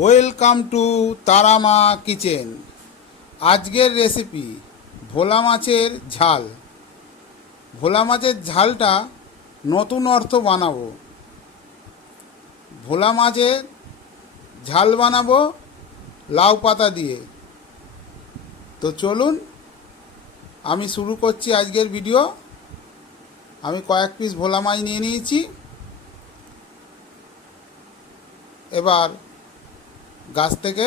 Welcome to Tara Maa kitchen. আজকের recipe ভোলা মাছের ঝাল। ভোলা মাছের ঝালটা নতুন অর্থ বানাবো। ভোলা মাছের ঝাল বানাবো লাউ পাতা দিয়ে। তো চলুন আমি শুরু করছি আজকের ভিডিও। আমি কয়েক পিস ভোলা মাছ নিয়ে নিয়েছি। এবার গাছ থেকে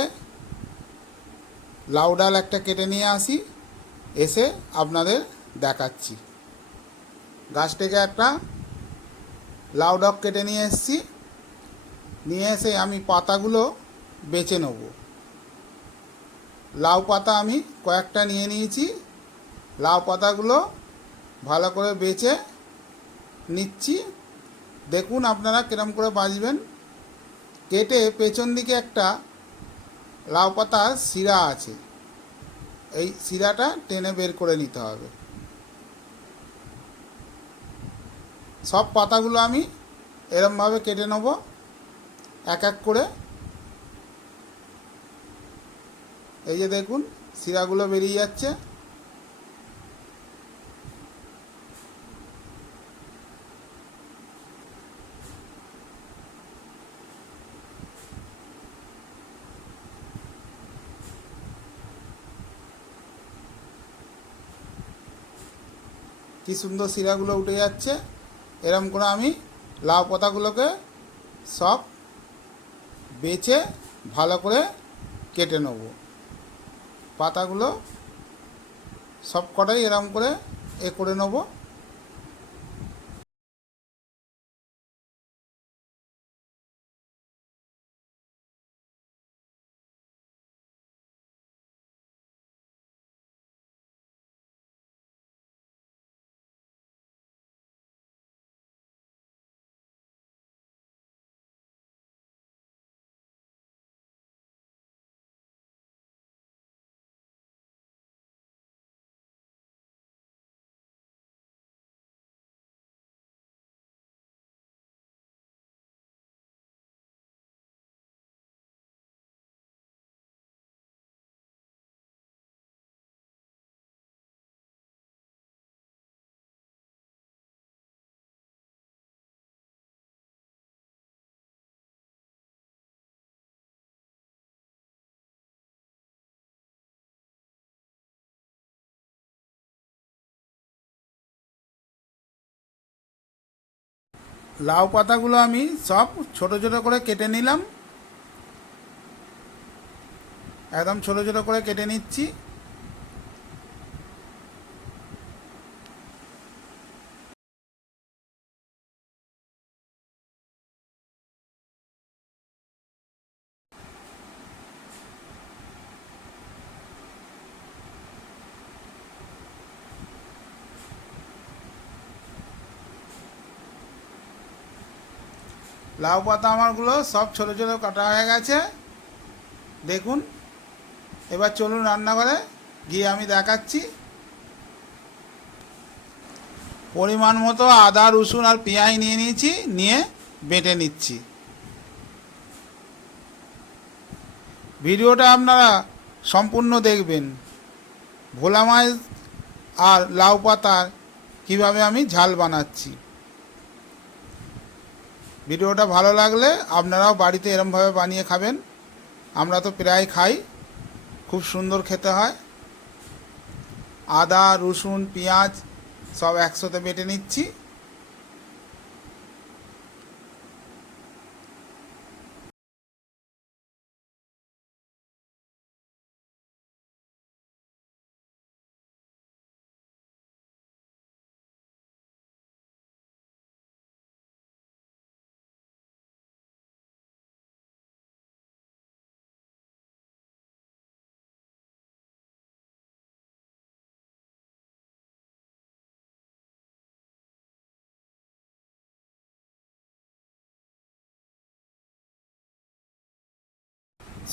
লাউ ডাল একটা কেটে নিয়ে আসি, এসে আপনাদের দেখাচ্ছি। গাছ থেকে একটা লাউ ডাল কেটে নিয়ে এসেছি, নিয়ে এসে আমি পাতাগুলো বেছে নেব। লাউ পাতা আমি কয়েকটা নিয়ে নিয়েছি। লাউ পাতাগুলো ভালো করে বেছে নিচ্ছি। দেখুন আপনারা কিরম করে বাছবেন। কেটে পেছন দিকে একটা লাউ পাতার শিরা আছে, এই শিরাটা টেনে বের করে নিতে হবে। সব পাতাগুলো আমি এরমভাবে কেটে নেব এক এক করে। এই যে দেখুন শিরাগুলো বেরিয়ে যাচ্ছে। কি সুন্দর শিরাগুলো উঠে যাচ্ছে। এরম করে আমি লাউ পাতাগুলোকে সব বেছে ভালো করে কেটে নেব। পাতাগুলো সব কটাই এরম করে করে নেব। লাউ পাতাগুলো আমি সব ছোট ছোট করে কেটে নিলাম। একদম ছোট ছোট করে কেটে নিচ্ছি। লাউ পাতা আমারগুলো সব ছোট ছোট কাটা হয়ে গেছে। দেখুন, এবার চলুন রান্নাঘরে গিয়ে আমি দেখাচ্ছি। পরিমাণ মতো আদা রসুন আর পেঁয়াজ নিয়ে নিয়েছি, নিয়ে বেটে নিচ্ছি। ভিডিওটা আপনারা সম্পূর্ণ দেখবেন। ভোলা মাছ আর লাউ পাতার কীভাবে আমি ঝাল বানাচ্ছি। ভিডিওটা ভালো লাগলে আপনারাও বাড়িতে এরমভাবে বানিয়ে খাবেন। আমরা তো প্রায় খাই, খুব সুন্দর খেতে হয়। আদা রসুন পেঁয়াজ সব একসাথে বেটে নিচ্ছি।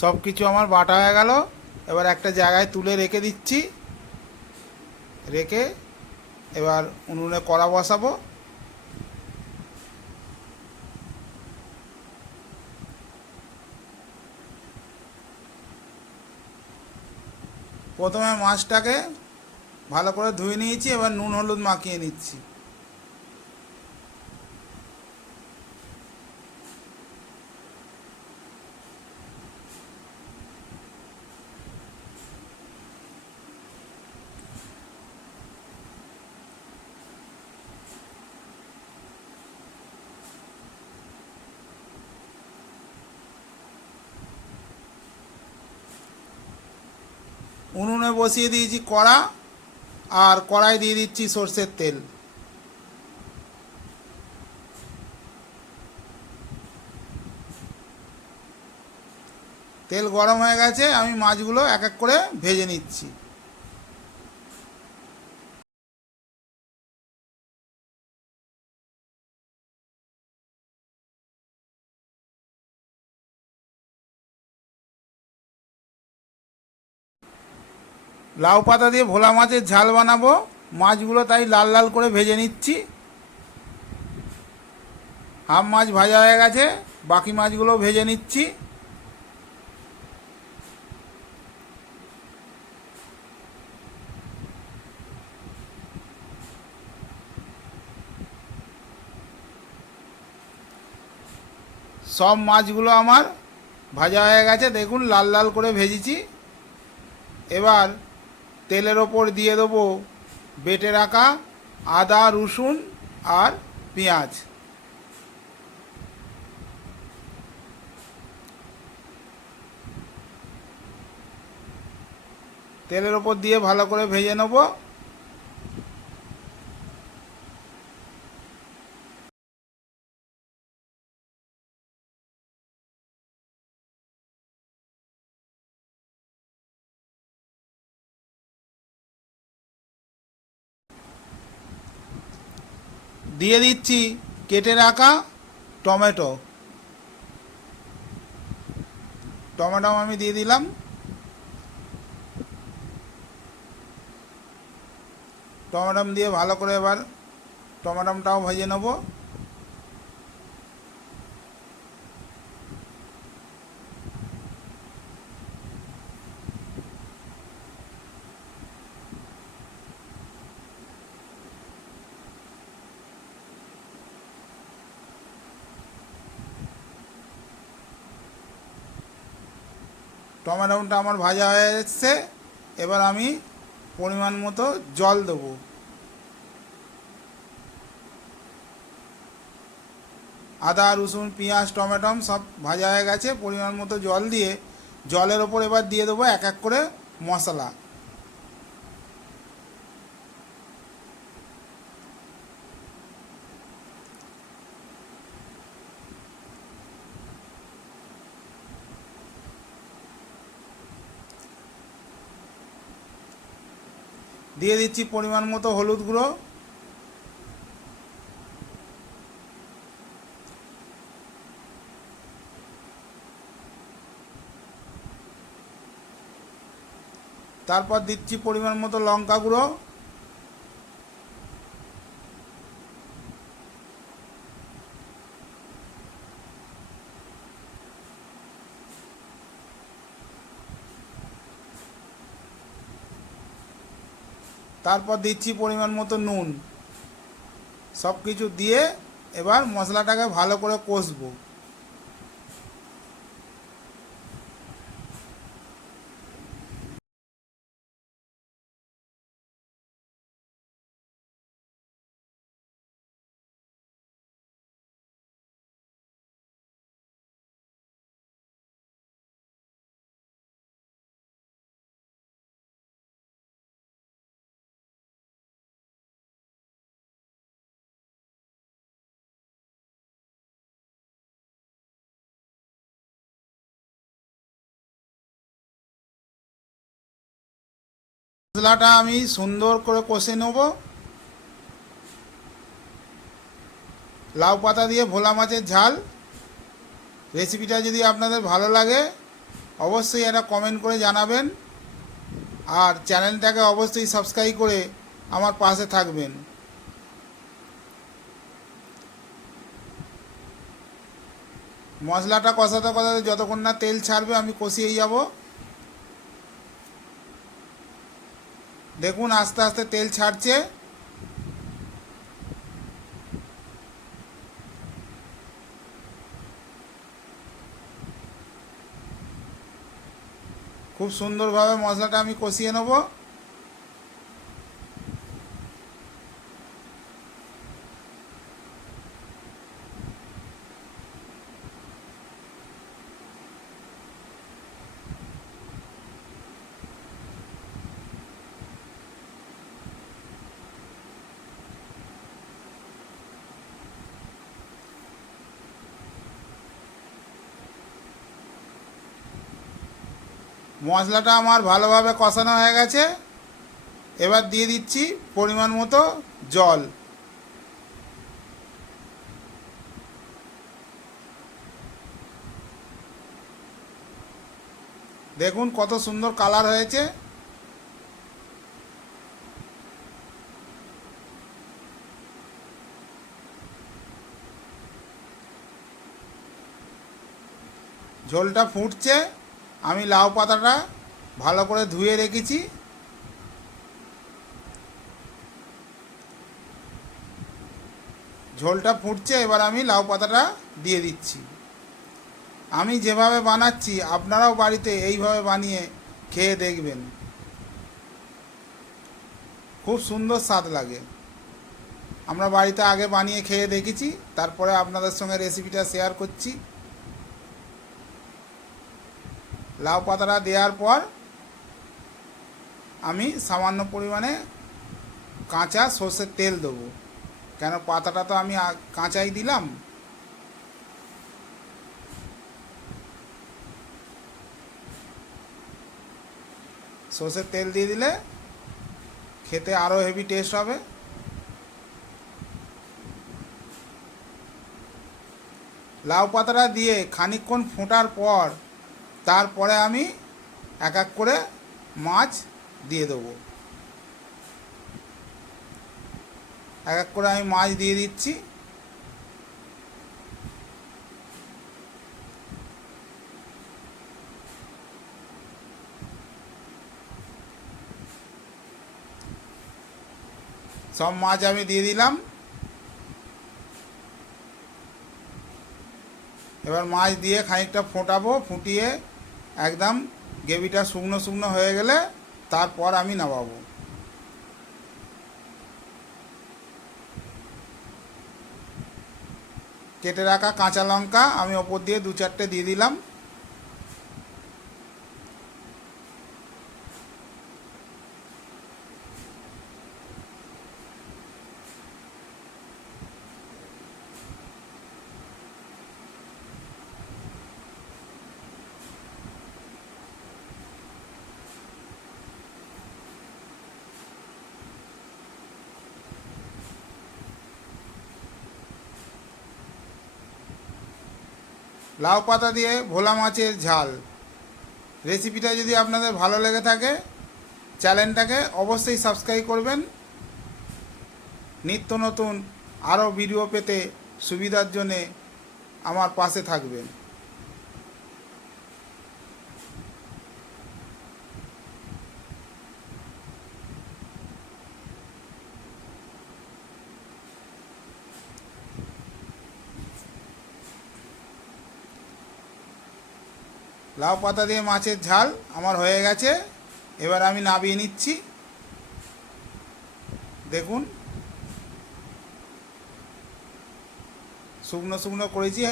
সব কিছু আমার বাটা হয়ে গেল। এবার একটা জায়গায় তুলে রেখে দিচ্ছি। রেখে এবার উনুনে কড়া বসাবো। প্রথমে মাছটাকে ভালো করে ধুয়ে নিয়েছি, এবার নুন হলুদ মাখিয়ে নিচ্ছি। উনুনে বসিয়ে দিয়েছি কড়া, আর কড়াই দিয়ে দিচ্ছি সর্ষের তেল। তেল গরম হয়ে গেছে, আমি মাছগুলো এক এক করে ভেজে নিচ্ছি। লাউ পাতা দিয়ে ভোলা মাছের ঝাল বানাবো, মাছগুলো তাই লাল লাল করে ভেজে নিচ্ছি। হাফ মাছ ভাজা হয়ে গেছে, বাকি মাছগুলো ভেজে নিচ্ছি। সব মাছগুলো আমার ভাজা হয়ে গেছে, দেখুন লাল লাল করে ভেজেছি। এবার তেলের ওপর দিয়ে দেবো বেটে রাখা আদা রসুন আর পেঁয়াজ। তেলের ওপর দিয়ে ভালো করে ভেজে নেব। দিয়ে দিচ্ছি কেটে রাখা টমেটো। টমেটো আমি দিয়ে দিলাম। টমেটো দিয়ে ভালো করে এবার টমেটোটাও ভেজে নেব। টমেটোটা আমার ভাজা হয়ে এসছে, এবার আমি পরিমাণ মতো জল দেবো। আদা রসুন পেঁয়াজ টমেটো সব ভাজা হয়ে গেছে, পরিমাণ মতো জল দিয়ে জলের ওপর এবার দিয়ে দেবো এক এক করে মশলা। দিয়ে দিচ্ছি পরিমাণ মতো হলুদ গুঁড়ো, তারপর দিচ্ছি পরিমাণ মতো লঙ্কা গুঁড়ো, তারপর দিচ্ছি পরিমাণ মতো নুন। সব কিছু দিয়ে এবার মশলাটাকে ভালো করে কষবো। মশলাটা আমি সুন্দর করে কষে নেব। লাউ পাতা দিয়ে ভোলা মাছের ঝাল রেসিপিটা যদি আপনাদের ভালো লাগে অবশ্যই একটা কমেন্ট করে জানাবেন, আর চ্যানেলটাকে অবশ্যই সাবস্ক্রাইব করে আমার পাশে থাকবেন। মশলাটা কষাতে কষাতে যতক্ষণ না তেল ছাড়বে আমি কষিয়েই যাব। দেখুন আস্তে আস্তে তেল ছাড়ছে। খুব সুন্দরভাবে মশলাটা আমি কষিয়ে নেব। মশলাটা আমার ভালোভাবে কষানো হয়ে গেছে। এবার দিয়ে দিচ্ছি পরিমাণ মতো জল। দেখুন কত সুন্দর কালার হয়েছে। ঝোলটা ফুটছে। আমি লাউ পাতাটা ভালো করে ধুয়ে রেখেছি। ঝোলটা ফুটছে, এবার আমি লাউ পাতাটা দিয়ে দিচ্ছি। আমি যেভাবে বানাচ্ছি আপনারাও বাড়িতে এইভাবে বানিয়ে খেয়ে দেখবেন, খুব সুন্দর স্বাদ লাগে। আমরা বাড়িতে আগে বানিয়ে খেয়ে দেখেছি, তারপরে আপনাদের সঙ্গে রেসিপিটা শেয়ার করছি। লাউ পাতাটা দেওয়ার পর আমি সামান্য পরিমাণে কাঁচা সর্ষের তেল দেবো, কেন পাতাটা তো আমি কাঁচাই দিলাম। সর্ষের তেল দিয়ে দিলে খেতে আরও হেভি টেস্ট হবে। লাউ পাতাটা দিয়ে খানিকক্ষণ ফোটার পর তারপরে আমি এক এক করে মাছ দিয়ে দেবো। এক এক করে আমি মাছ দিয়ে দিচ্ছি। সব মাছ আমি দিয়ে দিলাম। এবার মাছ দিয়ে খানিকটা ফোটাবো, ফুটিয়ে একদম গ্রেভিটা শুকনো শুকনো হয়ে গেলে তারপর আমি নামাবো। কেটে রাখা কাঁচা লঙ্কা আমি ওপর দিয়ে 2-4টে দিয়ে দিলাম। লাউ পাতা দিয়ে ভোলা মাছের ঝাল রেসিপিটা যদি আপনাদের ভালো লেগে থাকে চ্যানেলটাকে অবশ্যই সাবস্ক্রাইব করবেন। নিত্য নতুন আরও ভিডিও পেতে সুবিধার জন্যে আমার পাশে থাকবেন। লাউ পাতা দিয়ে মাছের ঝাল আমার হয়ে গেছে। এবার আমি নামিয়ে নিচ্ছি। দেখুন শুকনো শুকনো করেছি।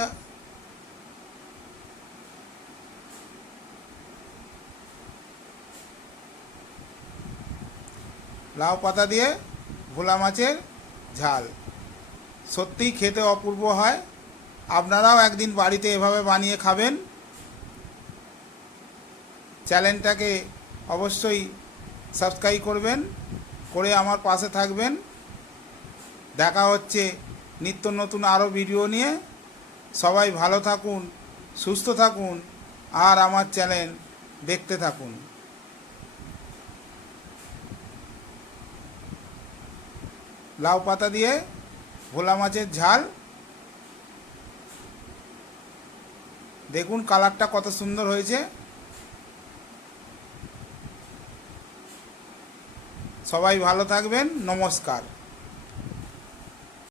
লাউ পাতা দিয়ে ভোলা মাছের ঝাল সত্যিই খেতে অপূর্ব হয়। আপনারাও একদিন বাড়িতে এভাবে বানিয়ে খাবেন। চ্যানেলটাকে অবশ্যই সাবস্ক্রাইব করবেন, করে আমার পাশে থাকবেন। দেখা হচ্ছে নিত্য নতুন আরও ভিডিও নিয়ে। সবাই ভালো থাকুন, সুস্থ থাকুন, আর আমার চ্যানেল দেখতে থাকুন। লাউ পাতা দিয়ে ভোলা মাছের ঝাল দেখুন কালারটা কত সুন্দর হয়েছে। সবাই ভালো থাকবেন, নমস্কার।